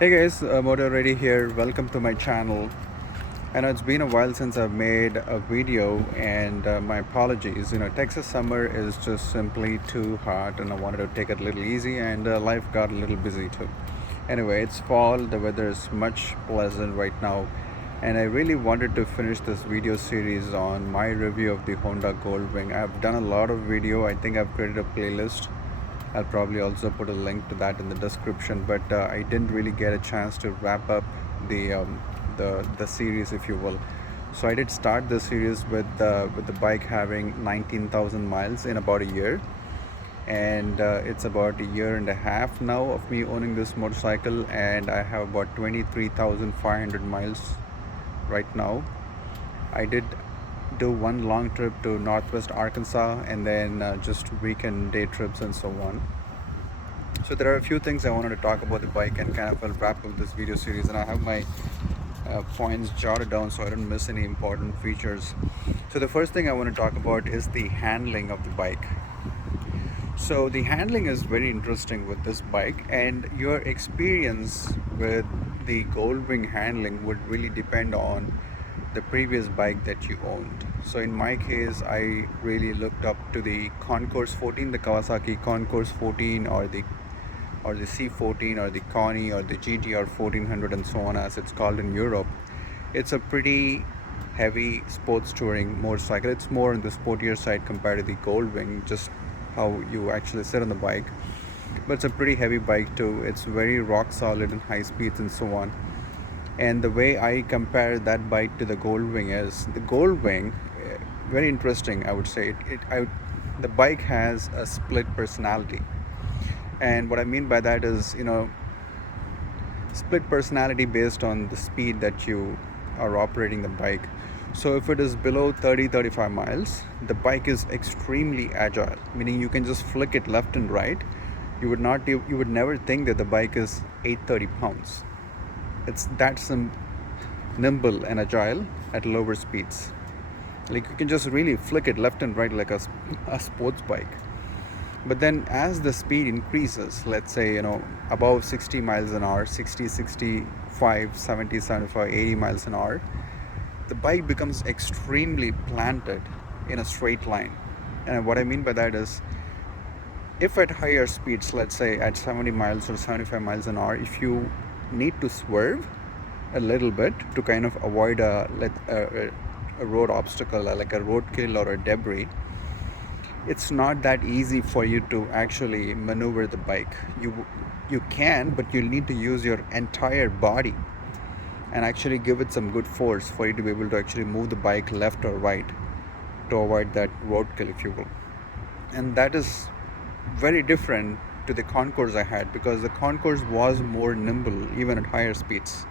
Hey guys, Moto Ready here. Welcome to my channel. I know it's been a while since I've made a video, and my apologies. Texas summer is just simply too hot, and I wanted to take it a little easy, and life got a little busy too. Anyway, it's fall, the weather is much pleasant right now, and I really wanted to finish this video series on my review of the Honda Goldwing. I've done a lot of video. I think I've created a playlist. I'll probably also put a link to that in the description. But I didn't really get a chance to wrap up the the series, if you will. So I did start the series with the bike having 19,000 miles in about a year, and it's about a year and a half now of me owning this motorcycle, and I have about 23,500 miles right now. I did do one long trip to Northwest Arkansas, and then just weekend day trips and so on. So there are a few things I wanted to talk about the bike, and kind of I'll wrap up this video series, and I have my points jotted down so I don't miss any important features. So the first thing I want to talk about is the handling of the bike. So the handling is very interesting with this bike, and your experience with the Goldwing handling would really depend on the previous bike that you owned. So in my case, I really looked up to the Concourse 14, the Kawasaki Concourse 14, or the C14, or the Connie, or the GTR 1400, and so on as it's called in Europe. It's a pretty heavy sports touring motorcycle. It's more on the sportier side compared to the Goldwing, just how you actually sit on the bike. But it's a pretty heavy bike too. It's very rock solid in high speeds and so on. And the way I compare that bike to the Goldwing is the Goldwing, very interesting, I would say. The bike has a split personality. And what I mean by that is, split personality based on the speed that you are operating the bike. So if it is below 30-35 miles, the bike is extremely agile, meaning you can just flick it left and right. You would never think that the bike is 830 pounds. It's that nimble and agile at lower speeds. Like, you can just really flick it left and right like a sports bike. But then as the speed increases, let's say, above 60 miles an hour, 60, 65, 70, 75, 80 miles an hour, the bike becomes extremely planted in a straight line. And what I mean by that is, if at higher speeds, let's say at 70 miles or 75 miles an hour, if you need to swerve a little bit to kind of avoid a road obstacle, like a roadkill or a debris, it's not that easy for you to actually maneuver the bike. You can, but you'll need to use your entire body and actually give it some good force for you to be able to actually move the bike left or right to avoid that roadkill, if you will. And that is very different to the Concourse I had, because the Concourse was more nimble even at higher speeds.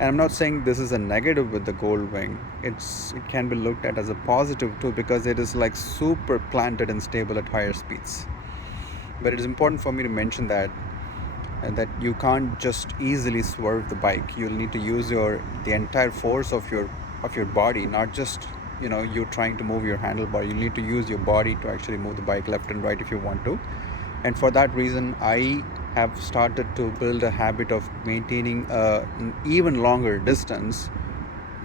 And I'm not saying this is a negative with the Goldwing. It can be looked at as a positive too, because it is like super planted and stable at higher speeds. But it is important for me to mention that you can't just easily swerve the bike. You'll need to use the entire force of your body, not just you trying to move your handlebar. You need to use your body to actually move the bike left and right if you want to. And for that reason, I have started to build a habit of maintaining an even longer distance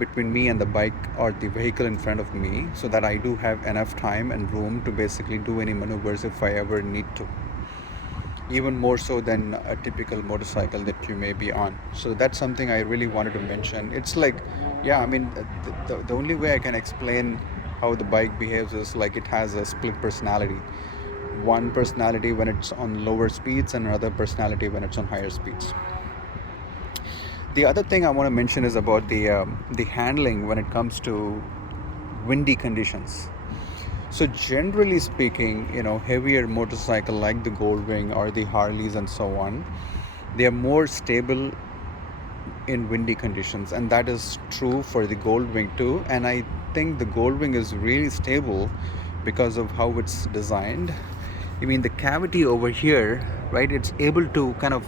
between me and the bike or the vehicle in front of me, so that I do have enough time and room to basically do any maneuvers if I ever need to, even more so than a typical motorcycle that you may be on. So that's something I really wanted to mention. It's like, yeah, I mean, the only way I can explain how the bike behaves is like it has a split personality. One personality when it's on lower speeds, and another personality when it's on higher speeds. The other thing I want to mention is about the handling when it comes to windy conditions. So generally speaking, heavier motorcycle like the Goldwing or the Harleys and so on, they are more stable in windy conditions, and that is true for the Goldwing too. And I think the Goldwing is really stable because of how it's designed. I mean, the cavity over here, right, it's able to kind of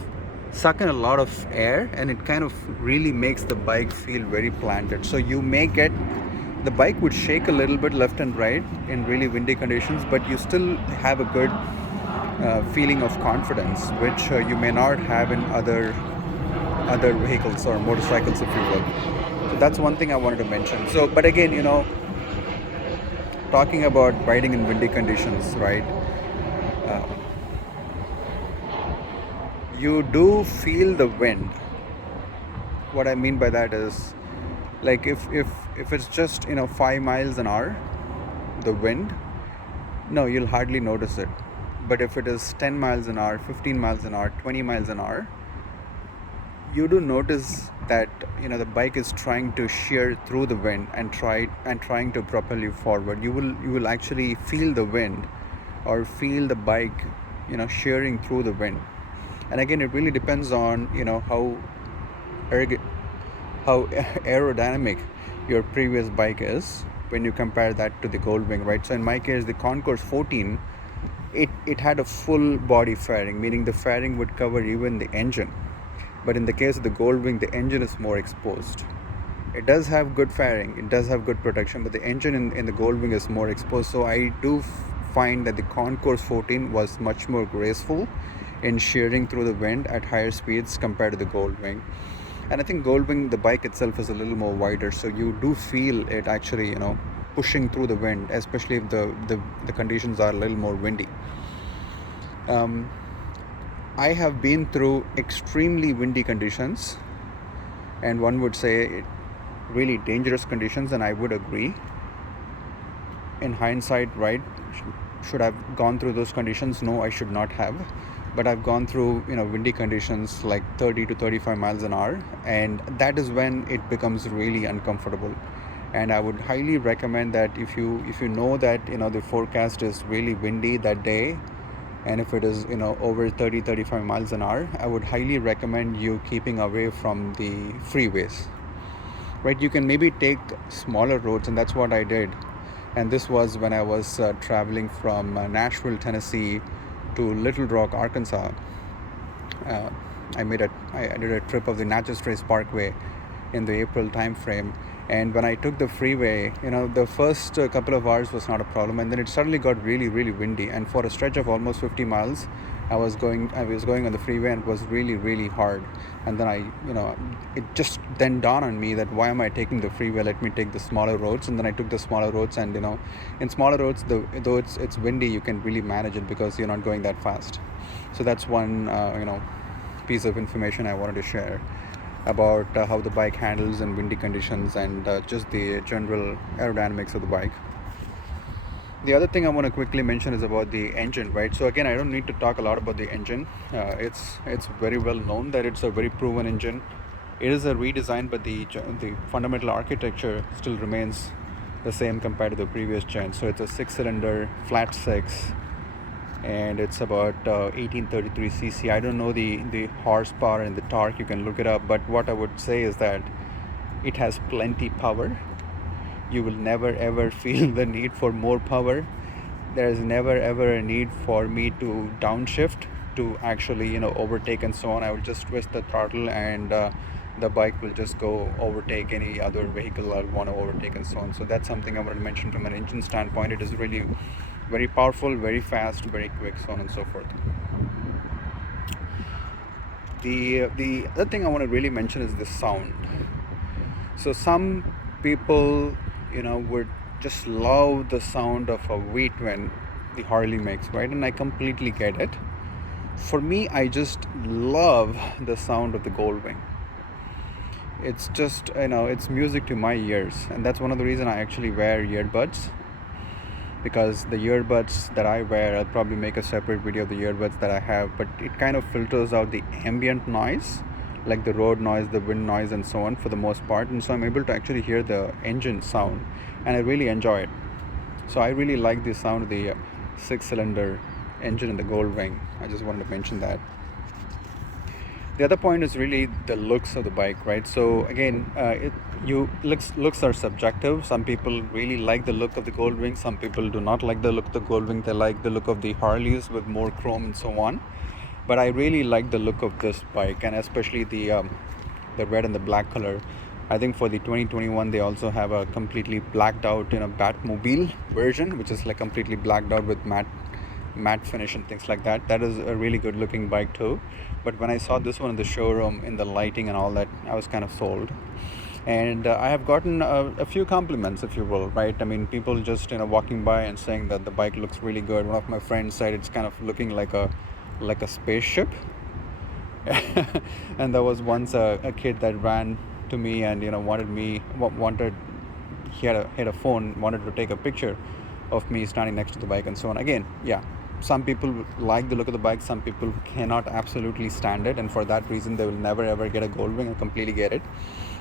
suck in a lot of air, and it kind of really makes the bike feel very planted. So you may get, the bike would shake a little bit left and right in really windy conditions, but you still have a good feeling of confidence, which you may not have in other other vehicles or motorcycles, if you will. So that's one thing I wanted to mention. So, but again, talking about riding in windy conditions, right? Uh, you do feel the wind. What I mean by that is, like if it's just 5 miles an hour, the wind, no, you'll hardly notice it. But if it is 10 miles an hour, 15 miles an hour, 20 miles an hour, you do notice that the bike is trying to shear through the wind and trying to propel you forward. You will actually feel the wind or feel the bike shearing through the wind. And again, it really depends on erg- how aerodynamic your previous bike is when you compare that to the Goldwing, right? So in my case, the Concourse 14, it had a full body fairing, meaning the fairing would cover even the engine. But in the case of the Goldwing, the engine is more exposed. It does have good fairing, it does have good protection, but the engine in the Goldwing is more exposed. So I do find that the Concourse 14 was much more graceful in shearing through the wind at higher speeds compared to the Goldwing. And I think Goldwing, the bike itself, is a little more wider, so you do feel it actually pushing through the wind, especially if the conditions are a little more windy. I have been through extremely windy conditions, and one would say really dangerous conditions, and I would agree. In hindsight, right, should I've gone through those conditions? No, I should not have. But I've gone through windy conditions like 30 to 35 miles an hour, and that is when it becomes really uncomfortable. And I would highly recommend that if you know that the forecast is really windy that day, and if it is over 30-35 miles an hour, I would highly recommend you keeping away from the freeways, right? You can maybe take smaller roads, and that's what I did. And this was when I was traveling from Nashville, Tennessee to Little Rock, Arkansas. I did a trip of the Natchez Trace Parkway in the April time frame. And when I took the freeway, the first couple of hours was not a problem, and then it suddenly got really, really windy. And for a stretch of almost 50 miles, I was going on the freeway, and it was really, really hard. And then it just then dawned on me that why am I taking the freeway? Let me take the smaller roads. And then I took the smaller roads, and in smaller roads, though it's windy, you can really manage it because you're not going that fast. So that's one piece of information I wanted to share about how the bike handles in windy conditions, and just the general aerodynamics of the bike. The other thing I want to quickly mention is about the engine, right? So again, I don't need to talk a lot about the engine. It's very well known that it's a very proven engine. It is a redesign, but the fundamental architecture still remains the same compared to the previous gen. So it's a 6-cylinder flat six, and it's about 1833 cc. I don't know the horsepower and the torque, you can look it up, but what I would say is that it has plenty power. You will never ever feel the need for more power. There is never ever a need for me to downshift to actually overtake and so on. I will just twist the throttle, and the bike will just go overtake any other vehicle I want to overtake and so on. So that's something I want to mention from an engine standpoint. It is really very powerful, very fast, very quick, so on and so forth. The other thing I want to really mention is the sound. So some people would just love the sound of a V-twin the Harley makes, right? And I completely get it. For me, I just love the sound of the Goldwing. It's just it's music to my ears, and that's one of the reasons I actually wear earbuds. Because the earbuds that I wear, I'll probably make a separate video of the earbuds that I have, but it kind of filters out the ambient noise, like the road noise, the wind noise, and so on, for the most part. And so I'm able to actually hear the engine sound, and I really enjoy it. So I really like the sound of the 6-cylinder engine in the Goldwing. I just wanted to mention that. The other point is really the looks of the bike, right? So again, looks are subjective. Some people really like the look of the Goldwing. Some people do not like the look of the Goldwing. They like the look of the Harleys with more chrome and so on. But I really like the look of this bike, and especially the red and the black color. I think for the 2021 they also have a completely blacked out Batmobile version, which is like completely blacked out with matte matte finish and things like that. That is a really good looking bike too. But when I saw this one in the showroom, in the lighting and all that, I was kind of sold. And I have gotten a few compliments, if you will, right? I mean, people just walking by and saying that the bike looks really good. One of my friends said it's kind of looking like a spaceship. And there was once a kid that ran to me and wanted he had a phone, wanted to take a picture of me standing next to the bike and so on. Again, yeah, some people like the look of the bike, some people cannot absolutely stand it, and for that reason they will never ever get a Goldwing. I completely get it,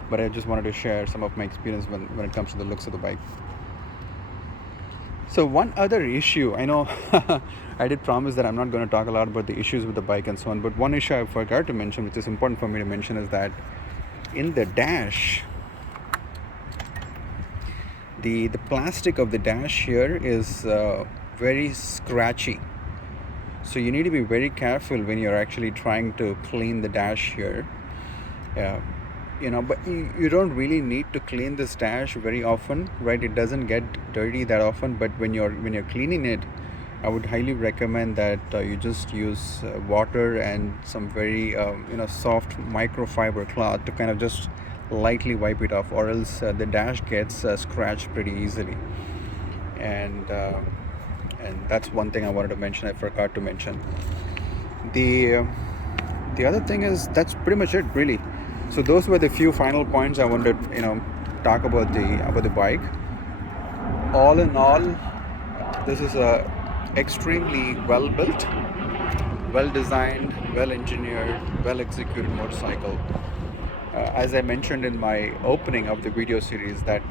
but I just wanted to share some of my experience when it comes to the looks of the bike. So one other issue, I know I did promise that I'm not going to talk a lot about the issues with the bike and so on, but one issue I forgot to mention, which is important for me to mention, is that in the dash, the plastic of the dash here is very scratchy. So you need to be very careful when you're actually trying to clean the dash here. But you don't really need to clean this dash very often, right? It doesn't get dirty that often, but when you're cleaning it, I would highly recommend that you just use water and some very soft microfiber cloth to kind of just lightly wipe it off, or else the dash gets scratched pretty easily. And that's one thing I wanted to mention. I forgot to mention. The other thing is, that's pretty much it, really. So those were the few final points I wanted to talk about the bike. All in all, this is a extremely well built, well designed, well engineered, well executed motorcycle. As I mentioned in my opening of the video series, that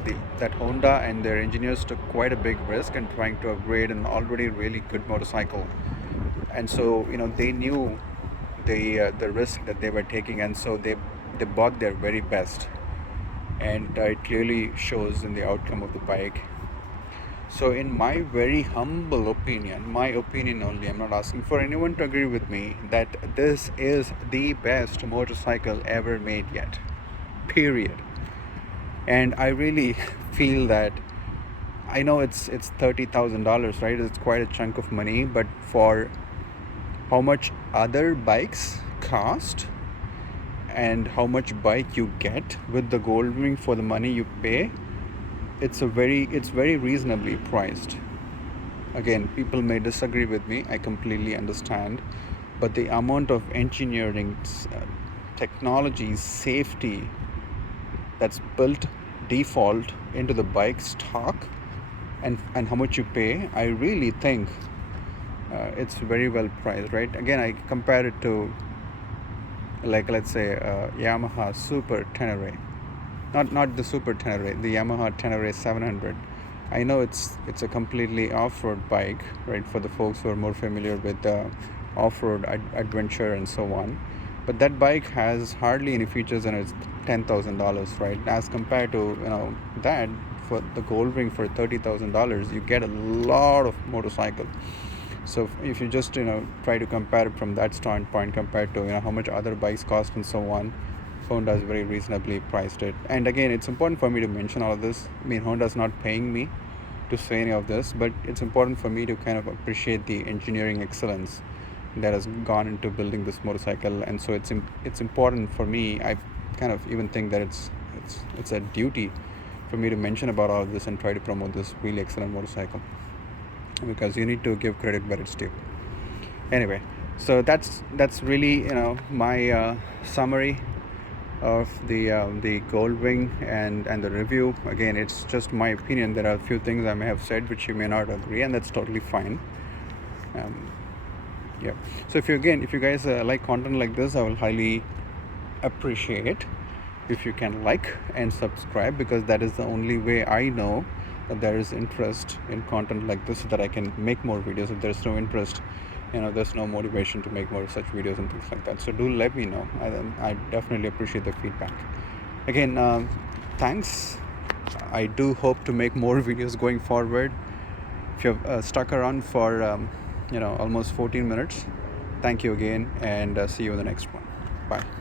Honda and their engineers took quite a big risk in trying to upgrade an already really good motorcycle, and so they knew the risk that they were taking, and so they bought their very best, and it clearly shows in the outcome of the bike. So in my very humble opinion, my opinion only, I'm not asking for anyone to agree with me, that this is the best motorcycle ever made yet, period. And I really feel that, I know it's $30,000, right? It's quite a chunk of money, but for how much other bikes cost and how much bike you get with the Goldwing for the money you pay, it's very reasonably priced. Again, people may disagree with me, I completely understand, but the amount of engineering, technology, safety that's built default into the bike stock, and how much you pay, I really think it's very well priced, right? Again, I compare it to, like, let's say Yamaha Super Tenere, not the Super Tenere, the Yamaha Tenere 700. I know it's a completely off-road bike, right, for the folks who are more familiar with off-road adventure and so on, but that bike has hardly any features and it's $10,000, right? As compared to that, for the Goldwing for $30,000, you get a lot of motorcycle. So if you just try to compare it from that standpoint compared to how much other bikes cost and so on, Honda is very reasonably priced it. And again, it's important for me to mention all of this. I mean, Honda's not paying me to say any of this, but it's important for me to kind of appreciate the engineering excellence that has gone into building this motorcycle. And so it's important for me. I kind of even think that it's a duty for me to mention about all of this and try to promote this really excellent motorcycle, because you need to give credit where it's due. Anyway, so that's really my summary of the Goldwing and the review. Again, it's just my opinion. There are a few things I may have said which you may not agree, and that's totally fine. Yeah. So if you guys like content like this, I will highly appreciate if you can like and subscribe, because that is the only way I know that there is interest in content like this, so that I can make more videos. If there's no interest, there's no motivation to make more such videos and things like that. So do let me know. I definitely appreciate the feedback. Again, thanks. I do hope to make more videos going forward. If you've stuck around for almost 14 minutes, thank you again, and see you in the next one. Bye.